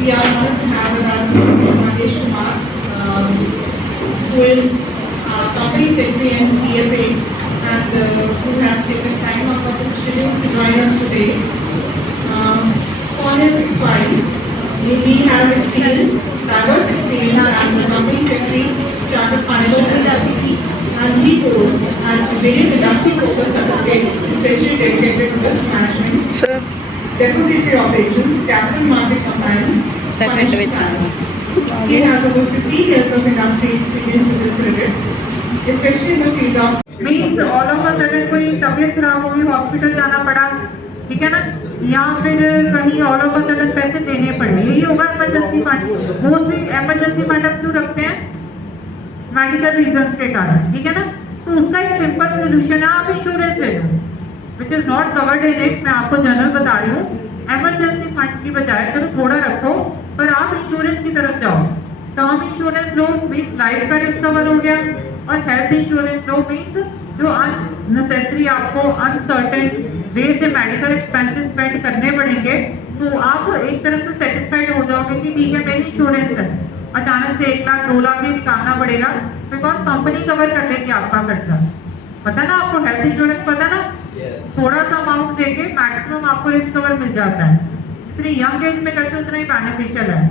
we are honored to have with us Rajesh Kumar, who is company secretary and CFA, and who has taken time out of his schedule to join us today. On his profile, he has experience, diverse experience as a company secretary, chartered financial and he holds as various industry focused certificates, especially dedicated to risk management, Sir, depository operations, capital market compliance, financial planning. He has over 15 years of industry experience with this credit, especially in the field of means all of a sudden कोई तबीयत खराब होगी hospital जाना पड़ा, ठीक है ना, या फिर कहीं ऑल ऑफ अ सडन पैसे देने पड़े, यही होगा emergency fund. Mostly emergency fund हम क्यों रखते हैं? मेडिकल रीजंस के कारण, ठीक है ना। तो उसका एक सिंपल सोल्यूशन है, आप इंश्योरेंस ले लो, which is not covered in it. मैं आपको जनरल बता रही हूँ, इमरजेंसी फंड की बजाय चलो थोड़ा रखो, पर आप इंश्योरेंस की तरफ जाओ। टर्म इंश्योरेंस लो मीन्स लाइफ का रिस्क कवर हो गया, और हेल्थ इंश्योरेंस लो मीन्स जो अननेसेसरी आपको अनसर्टेन वे से मेडिकल एक्सपेंसेस स्पेंड करने पड़ेंगे, तो आप एक तरफ से सेटिस्फाइड हो जाओगे कि ठीक है मेरी इंश्योरेंस है। अचानक से 1 लाख 2 लाख भी निकालना पड़ेगा, बिकॉज कंपनी कवर कर लेगी आपका खर्चा। पता ना आपको हेल्थ इंश्योरेंस पता ना, थोड़ा सा अमाउंट देके मैक्सिमम आपको रिस्क कवर मिल जाता है। जितनी यंग एज में करते हो उतना ही बेनिफिशियल है।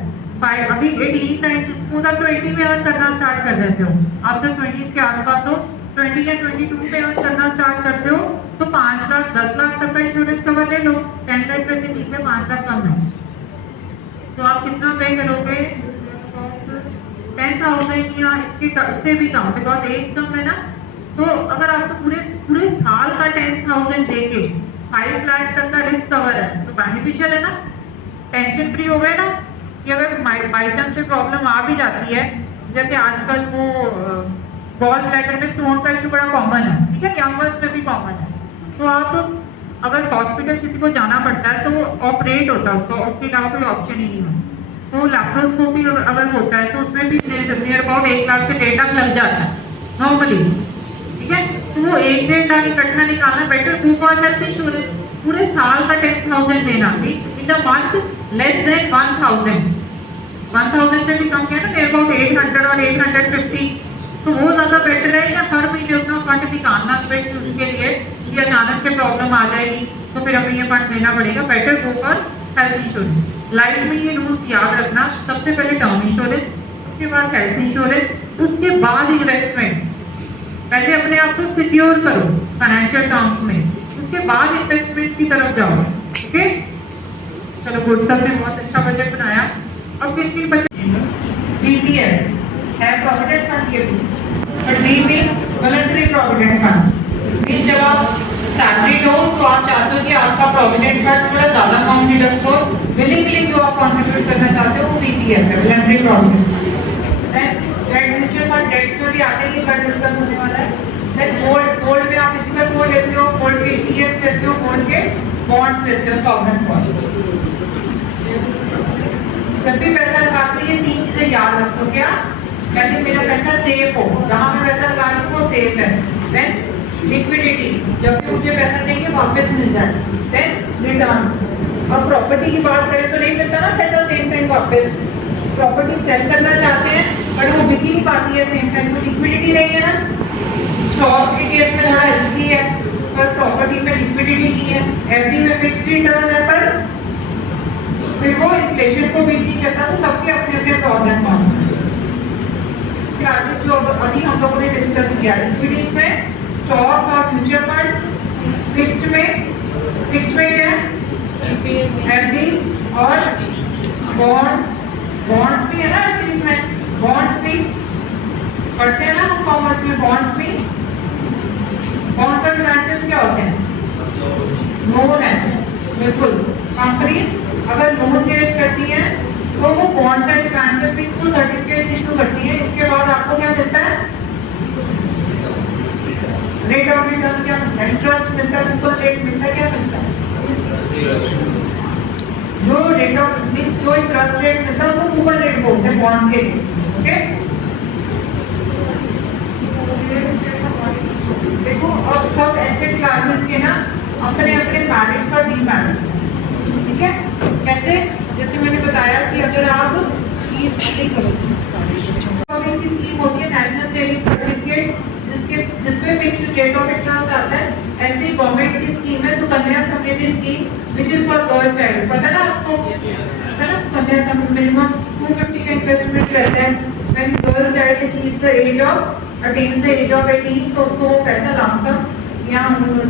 अभी 18 19 आप 20 में अर्न करना स्टार्ट कर देते हो, आप जब 20 के आसपास हो, 20 या 22 में अर्न करना स्टार्ट करते हो, तो 5 लाख 10 लाख तक का इंश्योरेंस कवर ले लो। 10 लाख वैसे ठीक है, 5 लाख कम है, तो आप कितना पे करोगे? 10,000 या इससे भी कम, बिकॉज एज कम है ना। तो अगर आपको पूरे साल का 10,000 देके 5 लाख तक का रिस्क कवर है, तो बेनिफिशियल है ना, टेंशन फ्री हो गए ना। कि अगर बाई चांस से प्रॉब्लम आ भी जाती है, जैसे आजकल वो गॉल ब्लैडर में स्टोन का इशू बड़ा कॉमन है, ठीक है, यंग गर्ल्स में भी कॉमन है। तो आप अगर हॉस्पिटल किसी को जाना पड़ता है तो वो ऑपरेट होता है, उसका उसके अलावा कोई ऑप्शन ही नहीं है। तो लैप्रोस्कोपी अगर होता है तो उसमें भी नियर अबाउट 1 लाख से 1.5 लाख लग जाता है नॉर्मली, ठीक है। तो वो 1-1.5 लाख इकट्ठा निकालना better go for health insurance. पूरे साल का 10,000 देना means in the month less than 1,000 से भी कम किया ना, अबाउट 800 और 850, तो वो ज्यादा बेटर है या हर महीने उतना फंड निकालना स्पेशल उसके लिए कि अचानक से प्रॉब्लम आ जाएगी तो फिर हमें ये फंड देना पड़ेगा। Better go for health insurance. Life में ये रूल्स याद रखना, सबसे पहले टर्म इंश्योरेंस, उसके बाद हेल्थ इंश्योरेंस, उसके बाद इन्वेस्टमेंट्स। पहले अपने आप को सिक्योर करो फाइनेंशियल टर्म्स में, उसके बाद इन्वेस्टमेंट्स की तरफ जाओ, ओके। चलो गुड, सबने बहुत अच्छा बजट बनाया। अब कितनी बजट डीपीएफ है, प्रोविडेंट फंड ये भी, but D means voluntary provident fund. Means जब आप सैलरीड हो तो आप चाहते हो कि आपका प्रोविडेंट फंड थोड़ा ज़्यादा अमाउंट डिडक्ट हो, विलिंगली जो आप कंट्रीब्यूट करना चाहते हो वो वीपीएफ है, voluntary provident fund. Mutual fund debts में भी आते ही कर डिस्कस होने वाला है। गोल्ड में आप फिजिकल गोल्ड लेते हो, गोल्ड के ईटीएफ्स लेते हो, गोल्ड के बॉन्ड्स लेते हो, सॉवरेन बॉन्ड्स। जब भी पैसा लगाते हो ये 3 चीजें याद रखो। क्या? पहले मेरा पैसा सेफ हो, जहाँ मैं पैसा लगा रही हूँ वो सेफ है। देन लिक्विडिटी, जब भी मुझे पैसा चाहिए वापस मिल जाए। देन रिटर्न्स, और प्रॉपर्टी की बात करें तो नहीं मिलता ना पैसा सेम टाइम वापस। प्रॉपर्टी सेल करना चाहते हैं बट वो बिक ही नहीं पाती है सेम टाइम, तो लिक्विडिटी नहीं है ना। स्टॉक्स के केस में थोड़ा रिस्की है, पर प्रॉपर्टी में लिक्विडिटी नहीं है। एफडी में फिक्स्ड रिटर्न है, पर फिर वो इन्फ्लेशन को बीट नहीं करता, तो सबके अपने अपने प्रॉब्लम कौन जो अभी हम लोगों ने डिस्कस किया। लिक्विडिटीज में स्टॉक्स और म्यूचुअल फंड्स, फिक्स्ड में क्या है? एफडीज और बॉन्ड्स भी है ना एफडीज में। बॉन्ड्स मीन्स पढ़ते हैं ना हम कॉमर्स में, बॉन्ड्स मीन्स बॉन्ड्स और डिबेंचर्स क्या होते हैं? लोन है, बिल्कुल। कंपनीज अगर लोन रेज करती हैं तो वो बॉन्ड्स एंड डिबेंचर्स भी को सर्टिफिकेट्स इशू करती है। इसके बाद आपको क्या मिलता है? रेट ऑफ रिटर्न क्या मिलता है? इंटरेस्ट मिलता है, कूपन रेट मिलता है, क्या मिलता है? जो रेट ऑफ मींस जो इंटरेस्ट रेट मिलता है वो कूपन रेट बोलते हैं बॉन्ड्स के केस में, ओके। देखो अब सब एसेट क्लासेस के ना अपने अपने मेरिट्स और डीमेरिट्स हैं, ठीक है। कैसे? जैसे मैंने बताया कि अगर आप ये सारे कवर इसकी स्कीम होती है नेशनल सेविंग सर्टिफिकेट्स, जिसपे फिक्स्ड रेट ऑफ इंटरेस्ट आता है। ऐसे ही गवर्नमेंट की स्कीम है Sukanya Samriddhi scheme which is for girl child. पता ना आपको? पता ना सुकन्या समृद्धि मिनिमम 250 का इन्वेस्टमेंट करते हैं। When girl child achieves the age of attains the age of 18 तो उसको वो पैसा लमसम या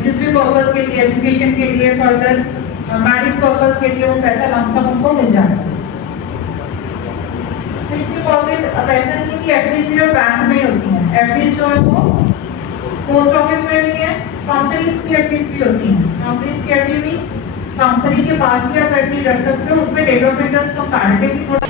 जिस भी पर्पस के लिए, एजुकेशन के लिए, फर्दर मैरिज पर्पस के लिए वो पैसा लमसम उनको मिल जाता है। फिक्स्ड डिपॉजिट अब ऐसा नहीं कि एफडी जो बैंक में होती है, एफडी जो है वो पोस्ट ऑफिस में भी है, कंपनीज की एफडी भी होती है। कंपनीज की एफडी मींस कंपनी के पास भी आप एफडी रख सकते हो, उसमें रेट ऑफ इंटरेस्ट कंपैरेटिवली थोड़ा।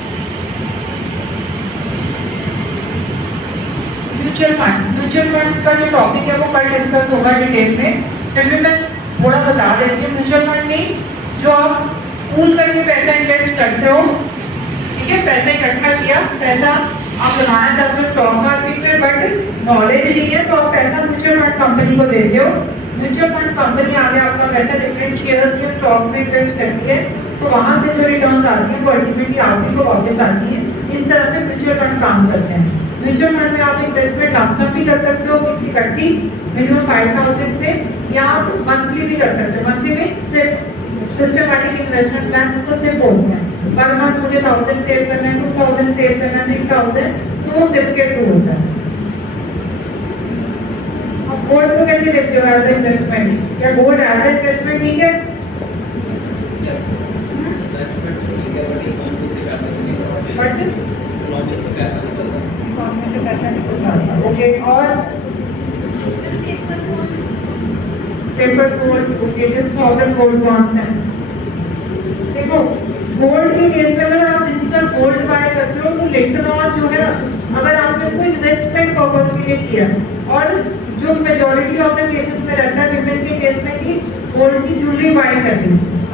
म्यूचुअल फंड का जो टॉपिक है वो कल डिस्कस होगा डिटेल में, फिर भी मैं थोड़ा बता देती हूँ। म्यूचुअल फंड मींस जो आप पूल करके पैसा इन्वेस्ट करते हो, ठीक है, पैसा इकट्ठा किया, पैसा आप लगाना चाहते हो स्टॉक मार्केट में, बट नॉलेज नहीं है तो आप पैसा म्यूचुअल फंड कंपनी को देते हो। म्यूचुअल फंड कंपनी आगे आपका पैसा डिफरेंट शेयर्स या स्टॉक में इन्वेस्ट करती है, तो वहाँ से जो रिटर्न्स आती हैं वो अल्टीमेटली आपकी को वापस आती है। इस तरह से म्यूचुअल फंड काम करते हैं। म्यूचुअल फंड में आप इन्वेस्टमेंट लमसम भी कर सकते हो किसी इकट्ठी मिनिमम 5000 से, या आप मंथली भी कर सकते हो। मंथली मीन्स सिर्फ सिस्टमैटिक इन्वेस्टमेंट प्लान जिसको सिर्फ बोलते हैं। पर मंथ मुझे 1000 सेव करना है, 2000 सेव करना है, 3000, तो वो सिर्फ के थ्रू होता है। अब गोल्ड को कैसे लेते हो एज ए इन्वेस्टमेंट? क्या गोल्ड एज ए इन्वेस्टमेंट ठीक है? बट इकोनॉमी से पैसा निकल जाता है। ओके, और पेपर गोल्ड, ओके, जैसे सॉवरेन गोल्ड बॉन्ड्स हैं। देखो गोल्ड के केस में अगर आप फिजिकल गोल्ड बाय करते हो तो लेटर ऑन जो है, अगर आपने उसको इन्वेस्टमेंट पर्पस के लिए किया, और जो मेजॉरिटी ऑफ द केसेस में रहता है विमेन के केस में कि गोल्ड की ज्वेलरी बाय कर ली,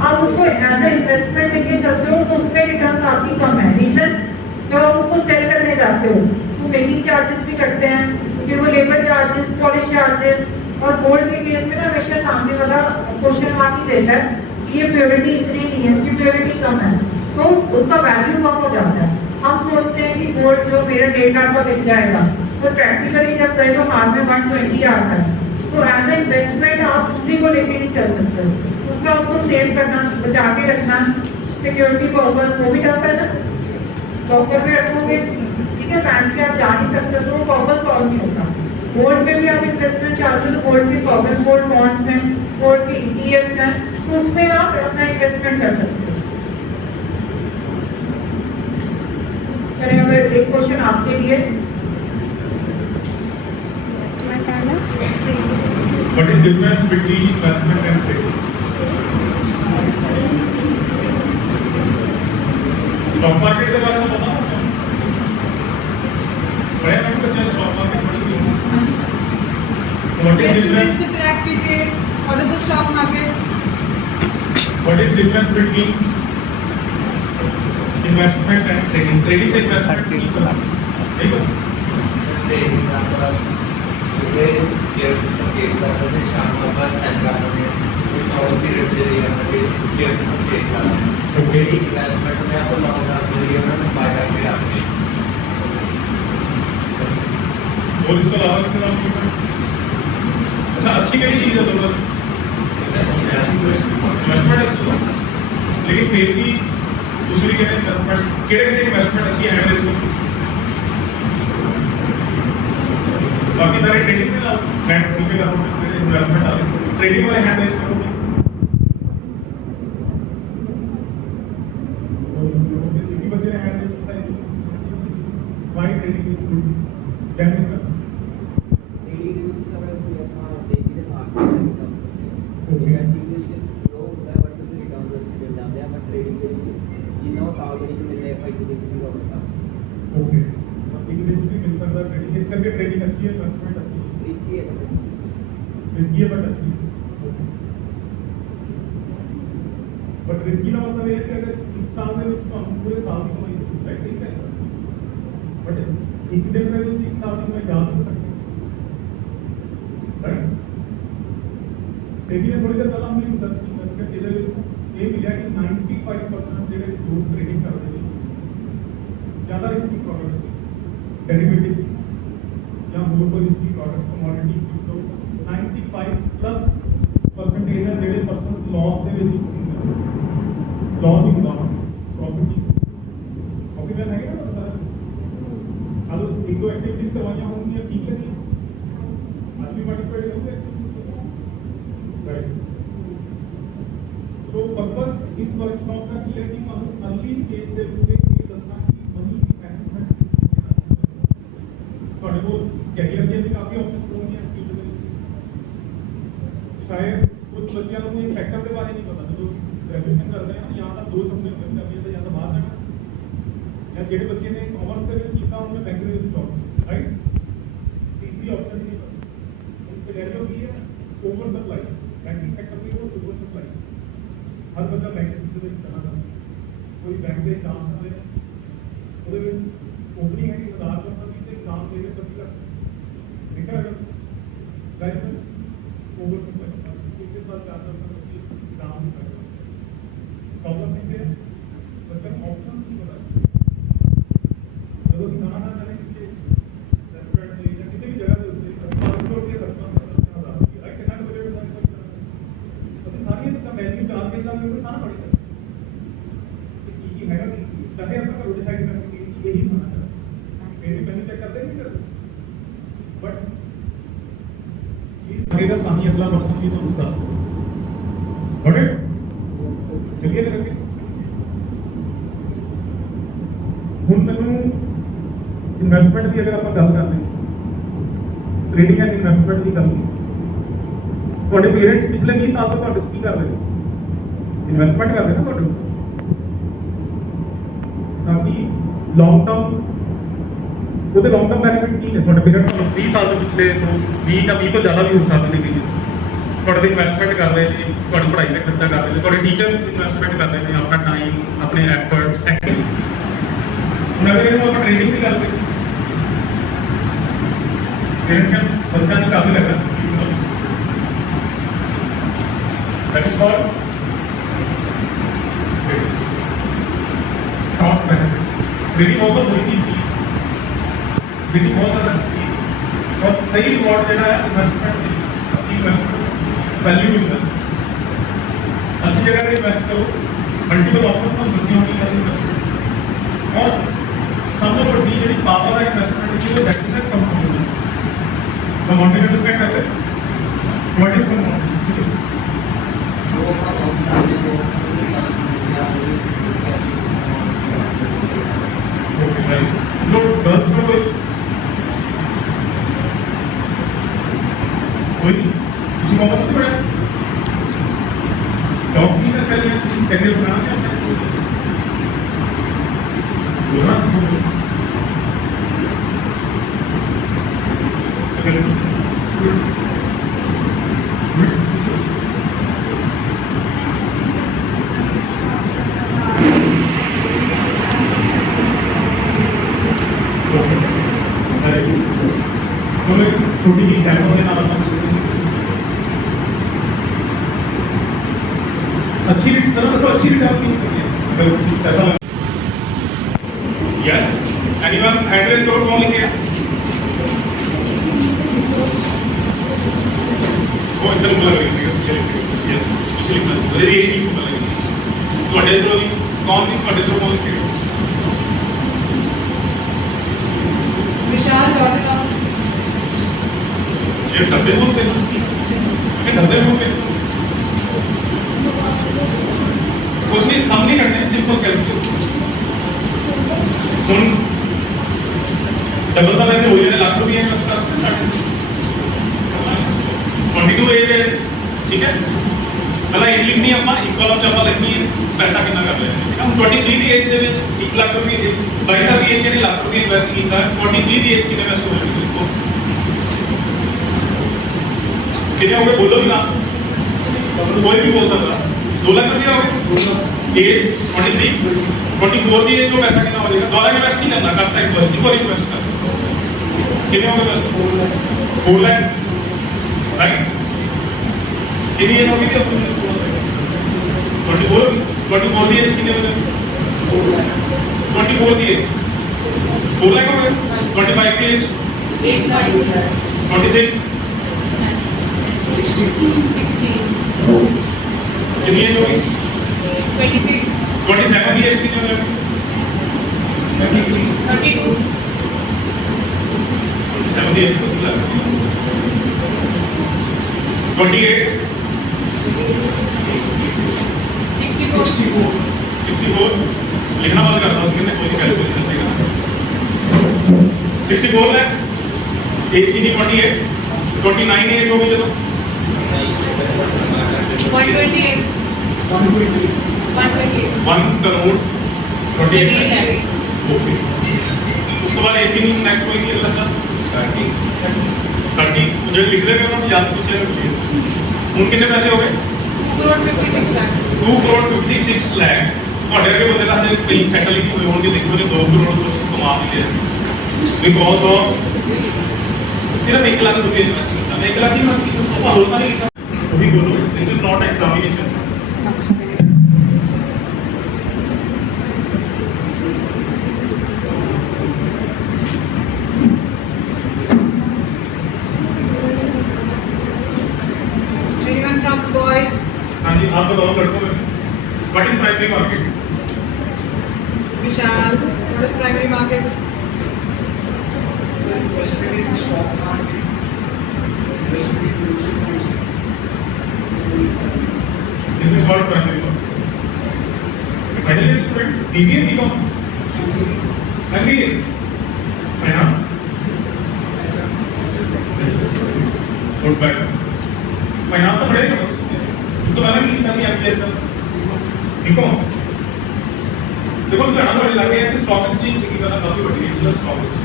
आप उसको एज ए इन्वेस्टमेंट लेके चलते हो तो उसमें रिटर्न्स आपकी कम है। रीजन, जब आप उसको सेल करने जाते हो तो मेकिंग चार्जेस भी कटते हैं, क्योंकि वो लेबर चार्जेस, पॉलिश चार्जेस, और गोल्ड के केस में ना हमेशा सामने वाला क्वेश्चन मार्क ही देता है कि ये प्योरिटी इतनी नहीं है, इसकी प्योरिटी कम है, तो उसका वैल्यू कम हो जाता है। हम सोचते हैं कि गोल्ड जो मेरा 1.5 लाख का बिक जाएगा, तो प्रैक्टिकली जब गए तो हाथ में 120 आता है। तो एज ए इन्वेस्टमेंट आप दूसरी को लेके नहीं चल सकते। दूसरा उसको सेव करना, बचा के रखना, सिक्योरिटी पर्पस, वो भी टफ है ना। लॉकर में रखोगे, ठीक है, बैंक पे आप जा नहीं सकते तो पर्पस सॉल्व नहीं होता। गोल्ड में भी आप इन्वेस्टमेंट चाहते हो तो गोल्ड के सॉवरेन गोल्ड बॉन्ड्स हैं, गोल्ड के ETFs हैं, तो उसमें आप अपना इन्वेस्टमेंट कर सकते हो। चलिए अब एक क्वेश्चन आपके लिए। What is difference between investment and trading? Stock market के बारे में बताओ। बड़े लोग को चाहिए स्टॉक मार्केट पढ़ी हुई। What is difference? Track कीजिए। What is the stock market? What is difference between investment and trading? Trading से investment नहीं करना, ठीक है? ये शेयर परचेज करते थे शाम को बस सेल करते थे कुछ और पीरियड दे दिया करते शेयर परचेज करते ओके, इन्वेस्टमेंट में आपको लॉन्ग टर्म के लिए ना बाय करके रखते और इसके अलावा किसी नाम की अच्छा अच्छी कई चीज़ है दोनों इन्वेस्टमेंट अच्छी है, लेकिन फिर भी दूसरी कहते हैं इन्वेस्टमेंट केड़े इन्वेस्टमेंट अच्छी है इसको बाकी सारे ट्रेडिंग में लाओ हैंड नीचे करो इन्वेस्टमेंट आ ट्रेडिंग वाले हैंड रेज करो किसी बच्चे ने हैंड रेज किया व्हाई ट्रेडिंग इज गुड क्या है ओके इस करके ट्रेडिंग अच्छी है इन्वेस्टमेंट अच्छी है रिस्की है बट अच्छी है बट रिस्की ना मतलब ये कि अगर इस साल में तो हम पूरे साल की कमाई राइट ठीक है बट एक दिन में तो एक साल की कमाई जा नहीं सकते राइट सेबी ने थोड़ी देर पहले हमने रिसर्च की इधर ये मिला कि 90 95% ਜਿਹੜੇ ਲੋਕ ਟ੍ਰੇਡਿੰਗ ਕਰਦੇ ਨੇ ਜ਼ਿਆਦਾ ਰਿਸਕੀ ਪ੍ਰੋਡਕਟਸ ਡੈਰੀਵੇਟਿਵਸ ਜਾਂ ਹੋਰ ਕੋਈ ਰਿਸਕੀ ਪ੍ਰੋਡਕਟਸ ਕਮੋਡਿਟੀ ਤੋਂ 95+% ਹੈ ਜਿਹੜੇ ਪਰਸਨ ਲਾਸ ਦੇ ਵਿੱਚ ਲਾਸ ਹੀ ਹੁੰਦਾ ਪ੍ਰੋਫਿਟ ਕਾਫੀ ਮੈਂ ਹੈਗਾ ਨਾ ਪਤਾ ਅਲੋ ਇੱਕ ਦੋ ਐਕਟੀਵਿਟੀਜ਼ ਕਰਵਾਈਆਂ ਹੋਣਗੀਆਂ ਠੀਕ ਹੈ ਜੀ ਅੱਜ ਵੀ ਪਾਰਟਿਸਿਪੇਟ ਕਰੋਗੇ राइट सो पर्पस इस वर्कशॉप का ये है कि हम अर्ली स्टेज से ये दसना कि मनी की मैनेजमेंट थोड़े बहुत कैरियर के भी काफी ऑप्शंस होंगे इस फील्ड में शायद कुछ बच्चों को एक सेक्टर के बारे में नहीं पता जो ग्रेजुएशन कर रहे हैं यहाँ तक दो सब्जेक्ट करते हैं या तो बाहर जाना या जेडे बच्चे ने कॉमर्स के सीखा उन्हें बैंक में जॉब राइट तीसरी ऑप्शन नहीं पता उसके लिए भी है ओवर सप्लाई बैंकिंग सेक्टर में वो ओवर सप्लाई हर बंदा बैंक के चला जाता कोई बैंक के एग्जाम कर रहे ओपनिंग है कि 1000 रुपये से एग्जाम दे रहे 25 लाख देखा अगर गाइस ओवर सप्लाई इसके साथ 4 साल का एग्जाम नहीं कर रहा प्रॉब्लम नहीं है बच्चा ऑप्शन नहीं पता जब दिखाना ना जाने कि रेस्टोरेंट में या किसी भी जगह पे उससे 500 रुपये खर्चा राइट कितना बजट है सारी इसका वैल्यू जान के साथ में सारा पड़ेगा कि हैगा चाहे आपका रोड साइड में यही होना चाहिए मेरे मैंने चेक करते नहीं करते बट ये अगर कहानी अगला पर्सन भी तो उसका ओके चलिए करके ਹੁਣ ਮੈਨੂੰ ਇਨਵੈਸਟਮੈਂਟ ਦੀ ਅਗਰ ਆਪਾਂ ਗੱਲ ਕਰਦੇ ਟ੍ਰੇਡਿੰਗ ਐਂਡ ਇਨਵੈਸਟਮੈਂਟ ਦੀ ਗੱਲ ਤੁਹਾਡੇ ਪੇਰੈਂਟਸ ਪਿਛਲੇ 20 ਸਾਲ ਤੋਂ ਤੁਹਾਡੇ ਕੀ ਕਰ ਰਹੇ ਨੇ ਇਨਵੈਸਟਮੈਂਟ ਕਰਦੇ ਨਾ ਤੁਹਾਡੇ ਤਾਂ ਕਿ ਲੌਂਗ ਟਰਮ ਉਹਦੇ ਲੌਂਗ ਟਰਮ ਬੈਨੀਫਿਟ ਕੀ ਨੇ ਤੁਹਾਡੇ ਪੇਰੈਂਟਸ ਤੁਹਾਨੂੰ 20 ਸਾਲ ਤੋਂ ਪਿਛਲੇ ਤੋਂ 20 ਜਾਂ 20 ਤੋਂ ਜ਼ਿਆਦਾ ਵੀ ਹੋ ਸਕਦੇ ਨੇ ਕਿ ਤੁਹਾਡੇ ਇਨਵੈਸਟਮੈਂਟ ਕਰ ਰਹੇ ਨੇ ਤੁਹਾਡੀ ਪੜ੍ਹਾਈ ਦਾ ਖਰਚਾ ਕਰ ਰਹੇ ਨੇ ਤੁਹਾਡੇ ਟੀਚਰਸ ਇਨਵੈਸਟਮੈਂਟ ਕਰ ਰਹੇ ਨੇ ਆਪਣਾ ਟਾਈਮ ਆਪਣੇ ਐਫਰਟਸ ਹੁਣ ਅਗਰ ਇਹਨੂੰ ਆਪਾਂ ਟ੍ਰੇਡਿੰਗ ਦੀ ਗੱਲ ਕਰੀਏ ਪੇਰੈਂਟਸ ਬੱਚਾ ਨੂੰ ਕਾਫੀ ਲੱਗਾ that is called short benefit trading बहुत बड़ी चीज है trading बहुत ज़्यादा रिस्की और सही रिवॉर्ड देना है इन्वेस्टमेंट अच्छी इन्वेस्टमेंट वैल्यू इन्वेस्टमेंट अच्छी जगह पे इन्वेस्ट करो मल्टीपल ऑप्शन तो बच्चियों की इन्वेस्टमेंट और सब लोग बड़ी जो पावर है इन्वेस्टमेंट की वो that is a compound compound understand करते हैं what is compound no girls में कोई किसी कॉमर्स से पढ़ा जॉब नहीं कर चलिए कैरियर बनाना है बोलना छोटी एग्जाम्पल देना अच्छी अच्छी रिटर्न की ऐसा yes anyone address dot com लिखे वो इधर ऊपर लगेगा यस लिखना मेरी एक ही ऊपर लगेगी ਤੁਹਾਡੇ ਇਧਰੋਂ ਵੀ ਕੌਣ ਵੀ ਤੁਹਾਡੇ ਤੋਂ ਕੌਣ ਸੀ विशाल डॉट ये डब्बे बोलते हैं ये डब्बे बोलते हैं कुछ नहीं सामने करते हैं सिंपल कैलकुलेट सुन डबल का वैसे हो जाए लाख रुपये है उसका 22 एज है ठीक है पहला एक लिखनी है अपना इक्वल ऑफ जब लिखनी है पैसा कितना कर रहे हैं हम 23 ਦੀ ਏਜ ਦੇ ਵਿੱਚ 1 ਲੱਖ ਰੁਪਏ 22 ਸਾਲ ਦੀ ਏਜ ਜਿਹੜੀ ਲੱਖ ਰੁਪਏ ਇਨਵੈਸਟ ਕੀਤਾ 23 ਦੀ ਏਜ ਕਿੰਨੇ ਇਨਵੈਸਟ ਹੋਣਗੇ कितने हो गए बोलो भी ना कोई भी बोल सकता 2 लाख रुपया हो गए एज 23 24 दी एज जो पैसा कितना हो जाएगा दोबारा इन्वेस्ट नहीं करना करता एक बार इन्वेस्ट कर कितने हो गए 4 लाख राइट कितनी एज होगी 24 24 ਦੀ ਏਜ ਕਿੰਨੇ ਹੋ ਗਏ 24 ਦੀ ਏਜ 4 ਲੱਖ ਹੋ ਗਏ 25 ਦੀ ਏਜ 26 कितनी एज होगी 27 की एज कितनी हो जाएगी 27 एज 28 64 लिखना बंद करता हूँ कितने कोई कैलकुलेशन देगा 64 है एज की 28 29 एज होगी चलो 1 करोड़ 28 ओके उसके बाद एज की नेक्स्ट कोई नहीं अगला सर 30 मुझे लिख देगा ना याद पूछ ले उन कितने पैसे हो गए 2 करोड़ 56 लाख ਤੁਹਾਡੇ ਵਰਗੇ ਬੰਦੇ ਦਾ ਹਜੇ ਕਈ ਸੈਟਲ ਹੀ ਹੋਏ ਹੋਣਗੇ ਦੇਖੋ ਨੇ 2 ਕਰੋੜ ਕੁਝ ਕਮਾ ਵੀ ਲਿਆ ਬਿਕੋਜ਼ ਆਫ सिर्फ 1 लाख रुपए इन्वेस्ट करता है 1 लाख ही इन्वेस्ट किया तो होता नहीं लिखा अभी बोलो this is not examination Anyone from boys? हाँ जी आप बताओ लड़कों में what is primary market Vishal, what is primary market? This is what primary market final year student BBA BCom MBA finance good by finance तो पढ़ेगा उसको पहले नहीं था कि एमबीए का बीकॉम देखो लुधियाना बड़े लगे हैं कि स्टॉक एक्सचेंज की तरह काफी बड़ी है स्टॉक एक्सचेंज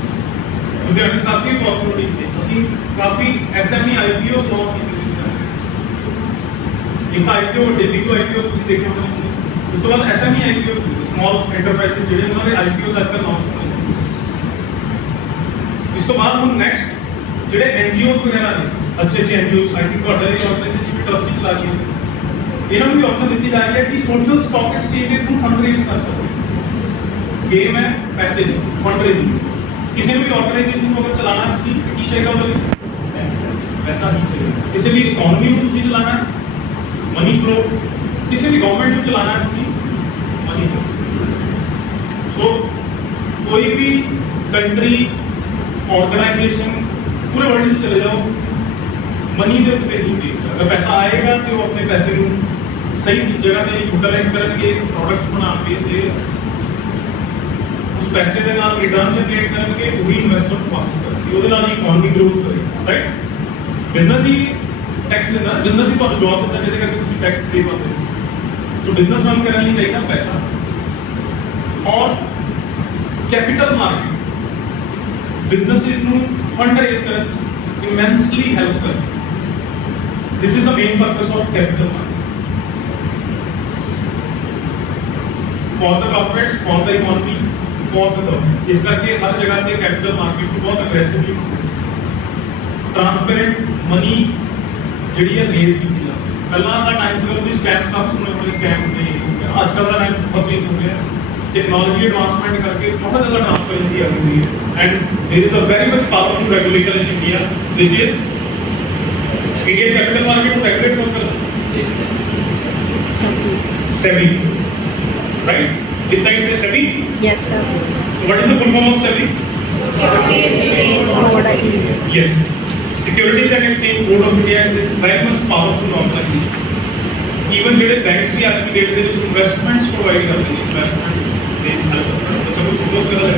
लुधियाना में काफी अपॉर्चुनिटीज है ਅਸੀਂ ਕਾਫੀ ਐਸਐਮਈ ਆਈਪੀਓਸ ਲਾਂਚ ਕੀਤੇ ਨੇ ਇੱਕ ਆਈਪੀਓ ਦਿੱਲੀ ਤੋਂ ਆਈਪੀਓਸ ਤੁਸੀਂ ਦੇਖਿਆ ਹੋਣਾ ਉਸ ਤੋਂ ਬਾਅਦ ਐਸਐਮਈ ਆਈਪੀਓ ਸਮਾਲ ਐਂਟਰਪ੍ਰਾਈਜ਼ਸ ਜਿਹੜੇ ਉਹਨਾਂ ਦੇ ਆਈਪੀਓਸ ਅੱਜ ਕੱਲ੍ਹ ਲਾਂਚ ਹੋਣੇ ਨੇ ਇਸ ਤੋਂ ਬਾਅਦ ਹੁਣ ਨੈਕਸਟ ਜਿਹੜੇ ਐਨਜੀਓਸ ਵਗੈਰਾ ਨੇ ਅੱਛੇ ਐਨਜੀਓਸ ਆਈ ਥਿੰਕ ਤੁਹਾਡੇ ਆਰਗੇਨਾਈਜੇਸ਼ਨ ਵੀ ਟਰਸਟੀ ਚਲਾ ਰਹੀ ਹੈ ਇਹਨਾਂ ਨੂੰ ਵੀ ਆਪਸ਼ਨ ਦਿੱਤੀ ਜਾ ਰਹੀ ਹੈ ਕਿ ਸੋਸ਼ਲ ਸਟਾਕ ਐਕਸਚੇਂਜ ਦੇ ਥਰੂ ਫੰਡ ਰੇਜ਼ ਕਰ ਸਕਦੇ गेम है पैसे ਦੀ फंडरेजिंग किसी भी ऑर्गेनाइजेशन को अगर चलाना है तो की चाहिए उधर पैसा ही चाहिए किसी भी इकोनॉमी को ਤੁਸੀਂ चलाना है मनी फ्लो किसी भी गवर्नमेंट को चलाना है ਤੁਸੀਂ मनी फ्लो सो कोई भी कंट्री ऑर्गेनाइजेशन पूरे वर्ल्ड में चले जाओ मनी ਦੇ ਉੱਤੇ ਹੀ ਬੇਸ ਅਗਰ ਪੈਸਾ ਆਏਗਾ ਤੇ ਉਹ ਆਪਣੇ ਪੈਸੇ ਨੂੰ ਸਹੀ ਜਗ੍ਹਾ ਤੇ ਯੂਟਿਲਾਈਜ਼ ਕਰਨਗੇ ਪ੍ਰੋਡਕਟਸ ਬਣਾਉਣਗੇ ਤੇ पैसे के नाल रिटर्न जनरेट करके वही इन्वेस्टमेंट वापस करती ਉਹਦੇ ਨਾਲ इकोनॉमी ग्रोथ करेगी राइट बिजनेस ही टैक्स देता बिजनेस ही ਤੁਹਾਨੂੰ ਜੌਬ ਦਿੰਦਾ ਜਿਹਦੇ ਕਰਕੇ ਤੁਸੀਂ ਟੈਕਸ ਦੇ ਪਾਉਂਦੇ ਸੋ ਬਿਜ਼ਨਸ ਰਨ ਕਰਨ ਲਈ ਚਾਹੀਦਾ ਪੈਸਾ ਔਰ ਕੈਪੀਟਲ ਮਾਰਕੀਟ ਬਿਜ਼ਨੈਸਿਸ ਨੂੰ ਫੰਡ ਰੇਜ਼ ਕਰਨ ਇਮੈਂਸਲੀ ਹੈਲਪ ਕਰ this is the main purpose of capital market for the corporates for the economy इस करके हर जगह पे कैपिटल मार्केट को बहुत अग्रेसिवली ट्रांसपेरेंट मनी ਜਿਹੜੀ ਹੈ ਰੇਜ਼ ਕੀਤੀ ਜਾਂਦੀ ਹੈ ਪਹਿਲਾਂ ਦਾ ਟਾਈਮ ਸੀਗਾ ਤੁਸੀਂ ਸਕੈਮਸ ਕਾਫੀ ਸੁਣੇ ਹੋਣੇ ਸਕੈਮ ਹੁੰਦੇ ਅੱਜ ਕੱਲ੍ਹ ਦਾ ਟਾਈਮ ਬਹੁਤ ਚੇਂਜ ਹੋ ਗਿਆ ਟੈਕਨੋਲੋਜੀ ਐਡਵਾਂਸਮੈਂਟ ਕਰਕੇ ਬਹੁਤ ਜ਼ਿਆਦਾ ਟ੍ਰਾਂਸਪੇਰੈਂਸੀ ਆ ਗਈ ਹੈ and there is a very much powerful regulator in India which is Indian capital market को रेगुलेट कौन करता है सेबी राइट इस साइड पे SEBI Yes, sir. so what is the full form of SEBI yes Securities and Exchange Board of India is very much powerful organization even ਜਿਹੜੇ banks ਦੀ ਅੱਜ ਦੀ date ਦੇ ਵਿੱਚ ਇਨਵੈਸਟਮੈਂਟਸ ਪ੍ਰੋਵਾਈਡ ਕਰਦੇ ਨੇ ਇਨਵੈਸਟਮੈਂਟਸ ਦੇ ਵਿੱਚ ਹੈਲਪ ਕਰਦੇ ਨੇ ਬੱਚਾ ਕੋਈ ਫੋਕਸ ਕਰ ਰਿਹਾ ਹੈ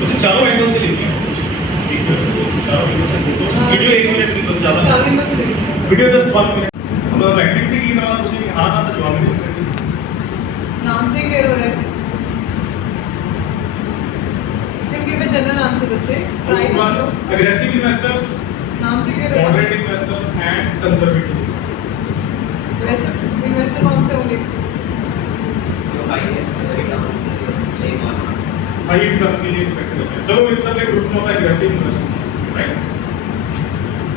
तो चारों एंगल से लेके चारों एंगल से वीडियो 1 मिनट की बस ज्यादा वीडियो जस्ट 1 मिनट हम एक्टिविटी की ना ਤੁਸੀਂ हां ना तो जवाब नहीं देते नाम से क्लियर हो रहा है give a general answer बच्चे प्राइवेट aggressive investors नाम से क्लियर हो moderate investors and conservative aggressive investor कौन से होंगे हाई इनकम के लिए एक्सपेक्ट करते हैं चलो इतना के ग्रुप में होता है एग्रेसिव इन्वेस्टर राइट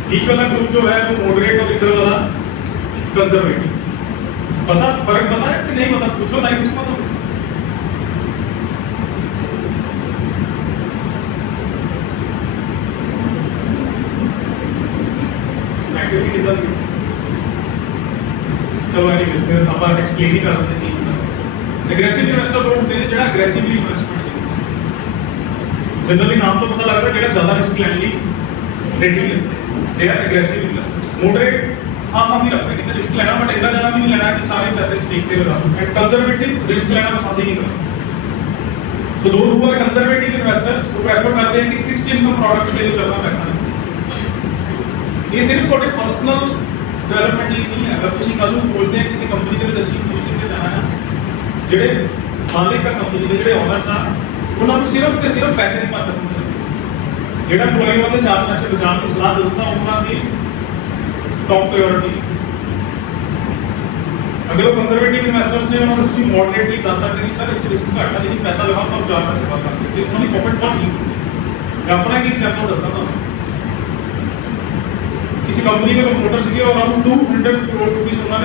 बीच वाला ग्रुप जो है वो मॉडरेट और इधर वाला कंजर्वेटिव पता फर्क पता है कि नहीं पता, पूछो ना किसी को तो। एक्टिविटी कितना दी? चलो एनीवेज मैं अब एक्सप्लेन ही कर देते हैं। एग्रेसिव इन्वेस्टर वो होते हैं जो एग्रेसिवली इन्वेस्टमेंट जनरली नाम तो पता लगता है कि ज्यादा रिस्क लेने की रेडी लेते हैं, they are aggressive investors. Moderate हाँ हम ही रखते हैं कि रिस्क लेना, बट इतना ज्यादा भी नहीं लेना कि सारे पैसे स्टेक पे लगा दूं। एंड कंजर्वेटिव रिस्क लेना पसंद ही नहीं करते। So those who are conservative investors वो प्रेफर करते हैं कि फिक्स्ड इनकम प्रोडक्ट्स पे जो ज्यादा पैसा नहीं। ये सिर्फ कोई पर्सनल डेवलपमेंट नहीं है। अगर ਤੁਸੀਂ ਕੱਲ ਨੂੰ ਸੋਚਦੇ हैं किसी कंपनी के ਵਿੱਚ ਅੱਛੀ ਪੋਜੀਸ਼ਨ ਤੇ ਜਾਣਾ ਹੈ, ਜਿਹੜੇ ਮਾਲਿਕ ਆ ਕੰਪਨੀ ਦੇ ਜਿਹੜੇ ਓਨਰਸ ਆ ਉਹਨਾਂ ਨੂੰ ਸਿਰਫ ਤੇ ਸਿਰਫ ਪੈਸੇ ਦੀ ਬਾਤ ਸਮਝਦੇ ਨੇ। ਜਿਹੜਾ ਕੋਈ ਉਹਦੇ ਚਾਰ ਪੈਸੇ ਬਚਾਉਣ ਦੀ ਸਲਾਹ ਦਿੰਦਾ ਉਹਨਾਂ ਦੀ ਟੌਪ ਪ੍ਰਾਇੋਰਟੀ। अगर वो कंजर्वेटिव इन्वेस्टर्स ने उन्होंने कुछ मॉडरेटली दस सकते नहीं सर रिस्क घट है लेकिन पैसा लगाओ तो चार पैसे बात करते हैं उन्होंने प्रॉफिट बहुत नहीं। मैं अपना एक एग्जांपल दसता था, किसी कंपनी के प्रमोटर से अराउंड 200 करोड़ रुपीस उन्होंने